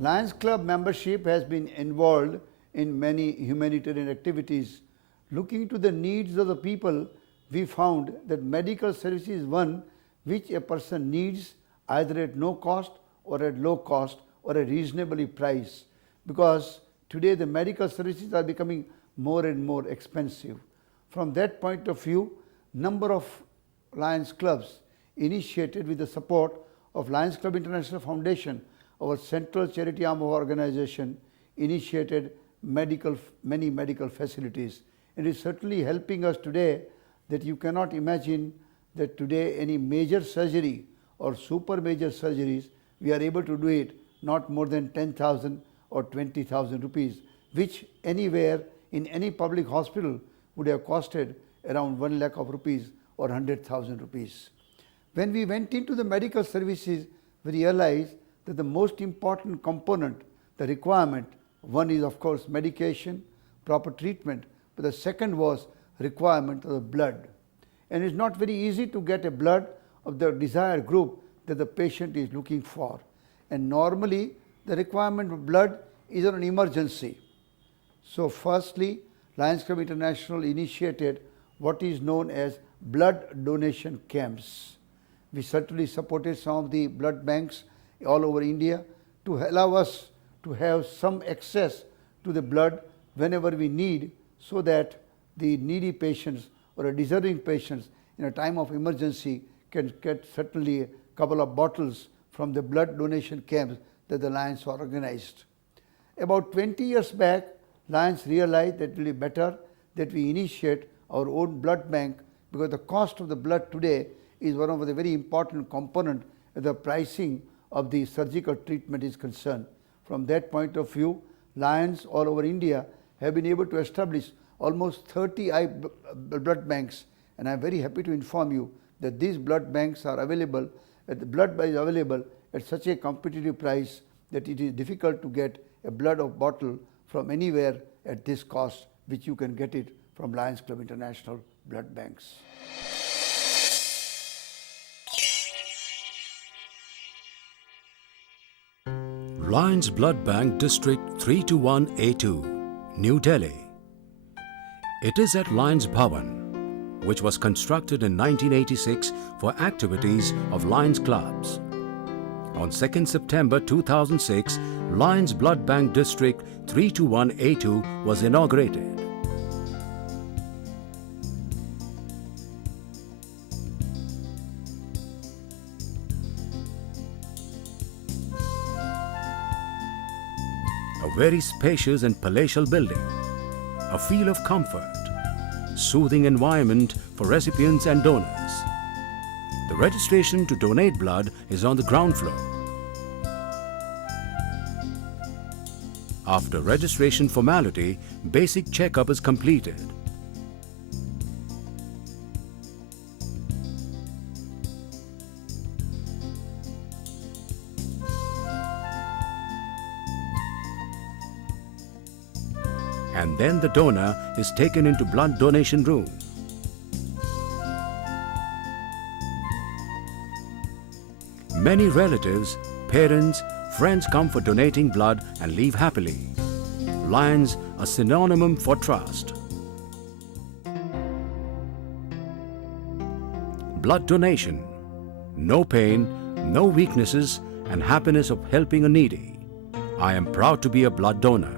Lions Club membership has been involved in many humanitarian activities. Looking to the needs of the people, we found that medical service is one which a person needs either at no cost or at low cost or a reasonably price, because today the medical services are becoming more and more expensive. From that point of view, number of Lions Clubs initiated with the support of Lions Club International Foundation, our central charity arm of organization, initiated many medical facilities. It is certainly helping us today that you cannot imagine that today any major surgery or super major surgeries, we are able to do it not more than 10,000 or 20,000 rupees, which anywhere in any public hospital would have costed around 1 lakh of rupees or 100,000 rupees. When we went into the medical services, we realized that the most important component, the requirement, one is of course medication, proper treatment, but the second was requirement of the blood. And it's not very easy to get a blood of the desired group that the patient is looking for. And normally the requirement of blood is an emergency. So firstly, Lions Club International initiated what is known as blood donation camps. We certainly supported some of the blood banks all over India to allow us to have some access to the blood whenever we need, so that the needy patients or deserving patients in a time of emergency can get certainly a couple of bottles from the blood donation camps that the Lions organized. About 20 years back, Lions realized that it will be better that we initiate our own blood bank, because the cost of the blood today is one of the very important component as the pricing of the surgical treatment is concerned. From that point of view, Lions all over India have been able to establish almost 30 blood banks, and I am very happy to inform you that these blood banks are available, the blood is available at such a competitive price that it is difficult to get a blood of bottle from anywhere at this cost, which you can get it from Lions Club International blood banks. Lions Blood Bank District 321A2, New Delhi. It is at Lions Bhavan, which was constructed in 1986 for activities of Lions clubs. On 2nd September 2006, Lions Blood Bank District 321A2 was inaugurated. A very spacious and palatial building, a feel of comfort, soothing environment for recipients and donors. The registration to donate blood is on the ground floor. After registration formality, basic checkup is completed. And then the donor is taken into blood donation room. Many relatives, parents, friends come for donating blood and leave happily. Lions are synonym for trust. Blood donation. No pain, no weaknesses, and happiness of helping a needy. I am proud to be a blood donor.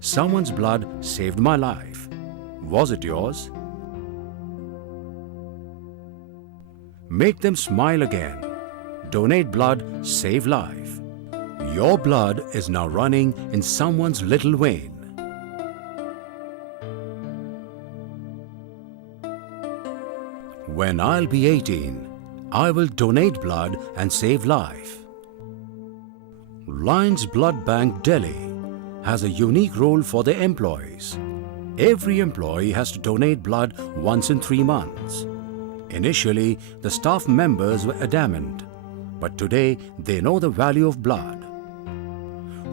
Someone's blood saved my life. Was it yours? Make them smile again. Donate blood, save life. Your blood is now running in someone's little vein. When I'll be 18, I will donate blood and save life. Lions Blood Bank Delhi has a unique role for their employees. Every employee has to donate blood once in 3 months. Initially, the staff members were adamant, but today they know the value of blood.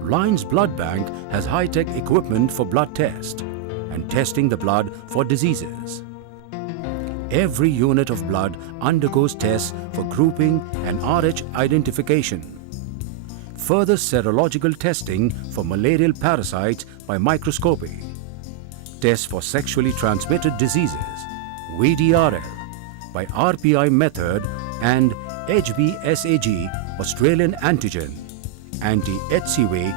Lions Blood Bank has high-tech equipment for blood test and testing the blood for diseases. Every unit of blood undergoes tests for grouping and RH identification. further serological testing for malarial parasites by microscopy, tests for sexually transmitted diseases, VDRL, by RPI method, and HBsAg Australian antigen, anti-HCV,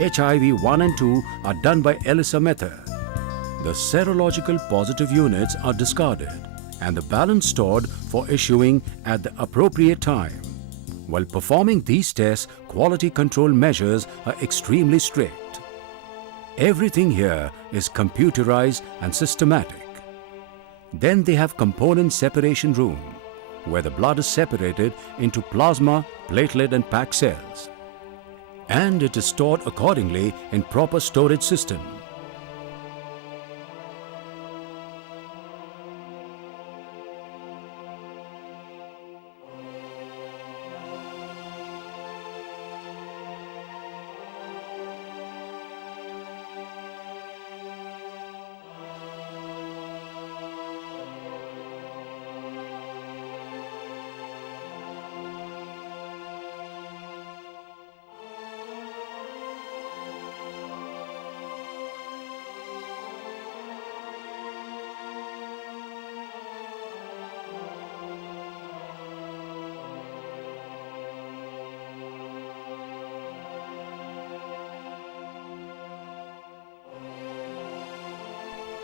HIV 1 and 2 are done by ELISA method. The serological positive units are discarded and the balance stored for issuing at the appropriate time. While performing these tests, quality control measures are extremely strict. Everything here is computerized and systematic. Then they have component separation room, where the blood is separated into plasma, platelet and packed cells. And it is stored accordingly in proper storage system.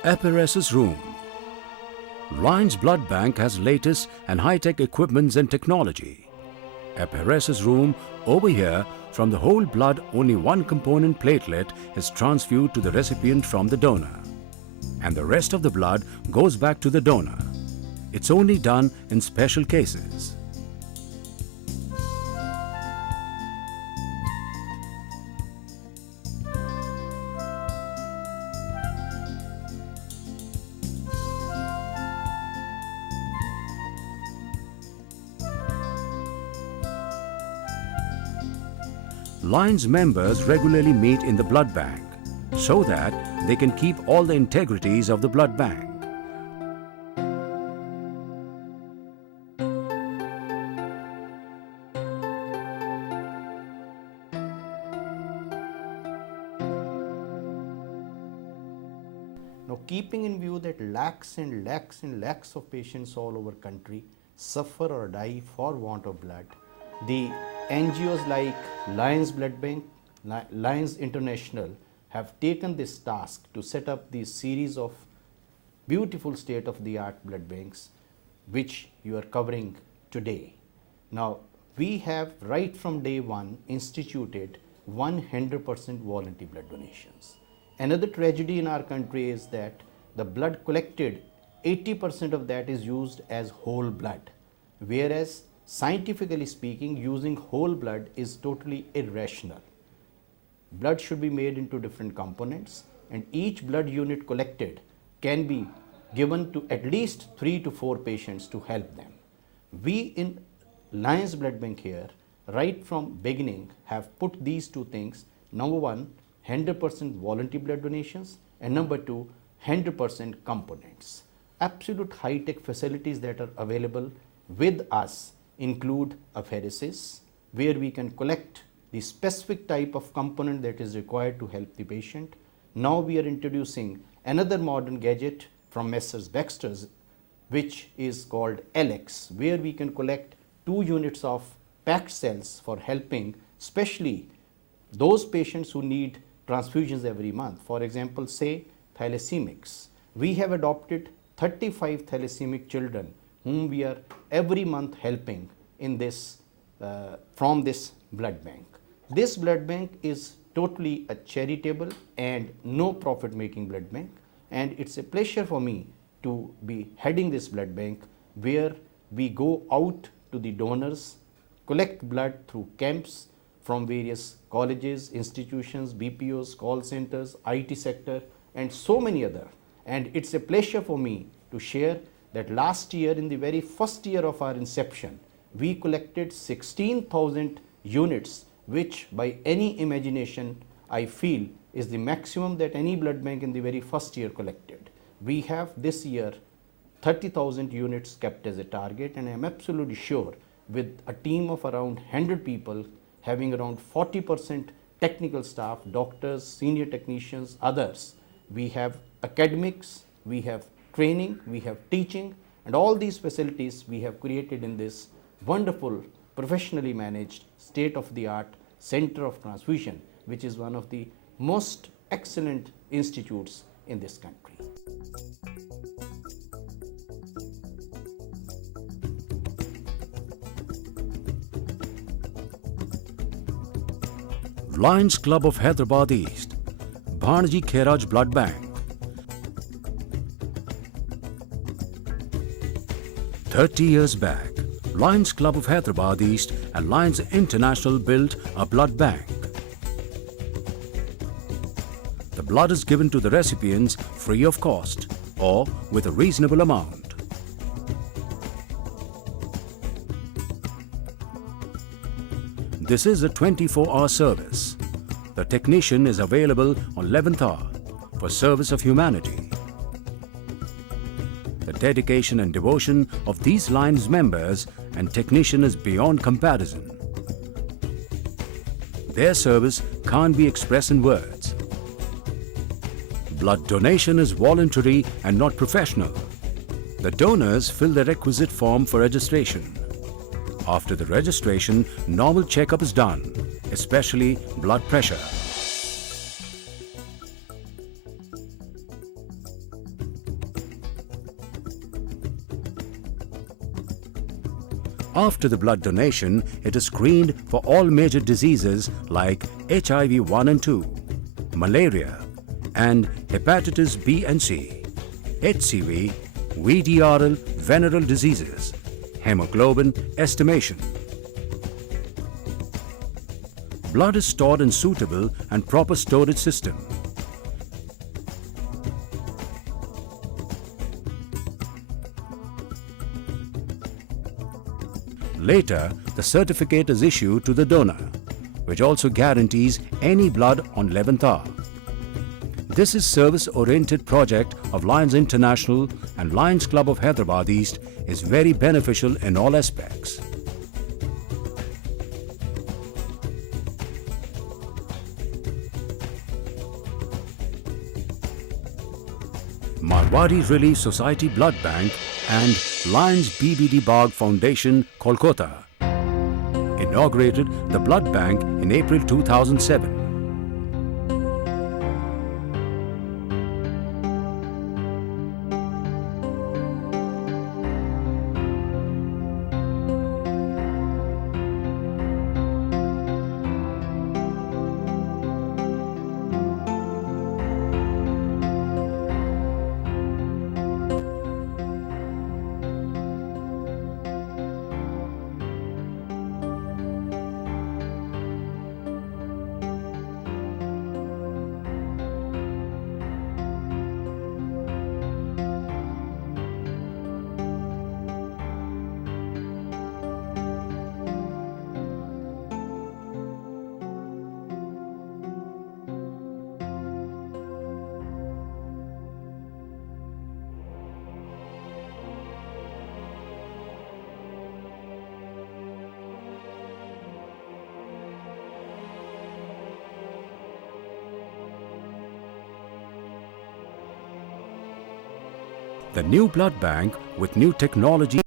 Apheresis room. Lions Blood Bank has latest and high-tech equipments and technology. Apheresis room, over here, from the whole blood only one component platelet is transfused to the recipient from the donor, and the rest of the blood goes back to the donor. It's only done in special cases. Lions members regularly meet in the blood bank so that they can keep all the integrities of the blood bank. Now, keeping in view that lakhs and lakhs and lakhs of patients all over country suffer or die for want of blood, the NGOs like Lions Blood Bank, Lions International have taken this task to set up these series of beautiful state-of-the-art blood banks which you are covering today. Now, we have right from day one instituted 100% voluntary blood donations. Another tragedy in our country is that the blood collected, 80% of that is used as whole blood, whereas scientifically speaking, using whole blood is totally irrational. Blood should be made into different components, and each blood unit collected can be given to at least 3 to 4 patients to help them. We in Lions Blood Bank here, right from beginning, have put these two things. Number one, 100% voluntary blood donations, and number two, 100% components. Absolute high-tech facilities that are available with us include apheresis, where we can collect the specific type of component that is required to help the patient. Now we are introducing another modern gadget from Messrs. Baxter's, which is called LX, where we can collect 2 units of packed cells for helping especially those patients who need transfusions every month. For example, say thalassemics. We have adopted 35 thalassemic children whom we are every month helping in this from this blood bank. This blood bank is totally a charitable and no profit making blood bank, and it's a pleasure for me to be heading this blood bank where we go out to the donors, collect blood through camps from various colleges, institutions, BPOs, call centers, IT sector, and so many other. And it's a pleasure for me to share that last year, in the very first year of our inception, we collected 16,000 units, which by any imagination I feel is the maximum that any blood bank in the very first year collected. We have this year 30,000 units kept as a target, and I am absolutely sure with a team of around 100 people having around 40% technical staff, doctors, senior technicians, others. We have academics, we have training, we have teaching, and all these facilities we have created in this wonderful, professionally managed, state-of-the-art center of transfusion, which is one of the most excellent institutes in this country. Lions Club of Hyderabad East, Bhanji Kheraj Blood Bank. 30 years back, Lions Club of Hyderabad East and Lions International built a blood bank. The blood is given to the recipients free of cost or with a reasonable amount. This is a 24-hour service. The technician is available on 11th hour for service of humanity. The dedication and devotion of these Lions members and technician is beyond comparison. Their service can't be expressed in words. Blood donation is voluntary and not professional. The donors fill the requisite form for registration. After the registration, normal checkup is done, especially blood pressure. After the blood donation, it is screened for all major diseases like HIV 1 and 2, malaria, and hepatitis B and C, HCV, VDRL, venereal diseases, hemoglobin estimation. Blood is stored in suitable and proper storage system. Later, the certificate is issued to the donor, which also guarantees any blood on 11th hour. This is service-oriented project of Lions International and Lions Club of Hyderabad East is very beneficial in all aspects. Marwari Relief Society Blood Bank and Lions BBD Bagh Foundation, Kolkata, inaugurated the blood bank in April 2007. The new blood bank with new technology